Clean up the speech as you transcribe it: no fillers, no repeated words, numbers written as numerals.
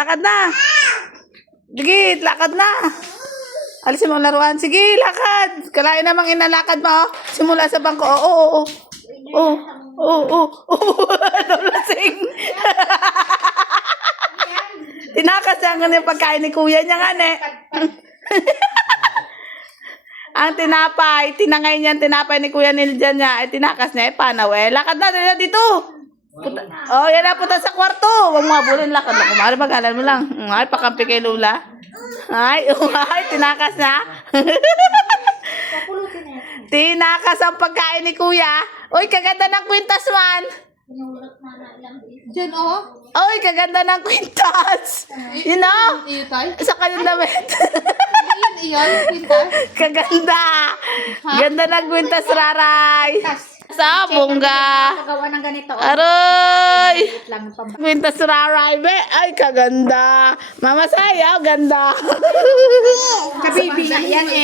Lakad na. Sige, lakad na. Alisin mo ang laruan. Sige, lakad. Kalain namang inalakad mo. Simula sa bangko. Oo. Lasing. Tinakas yan yung pagkain ni kuya niya nga, ne. Ang tinapay, tinangay niya ang tinapay ni Kuya Niljan niya, ay tinakas niya, paano lakad na, dito. Puta, yan na, punta sa kwarto. Huwag mo abulin, lakad na. Kumari, bagalan mo lang. Ay, pakampi kay Lola. Ay, tinakas na. Tinakas ang pagkain ni Kuya. Uy, kaganda ng kwintas man. Diyan, oh. Uy, kaganda ng kwintas. You know? Sa kanyang damit. Iyon, pintas. Kaganda. Ganda ng kwintas, Raray. Sa bongga. Pagawa ng ganito. Aroy. Kwintas, Raray. Be. Ay, kaganda. Mama Sayaw, ganda. Kabibi, yan eh.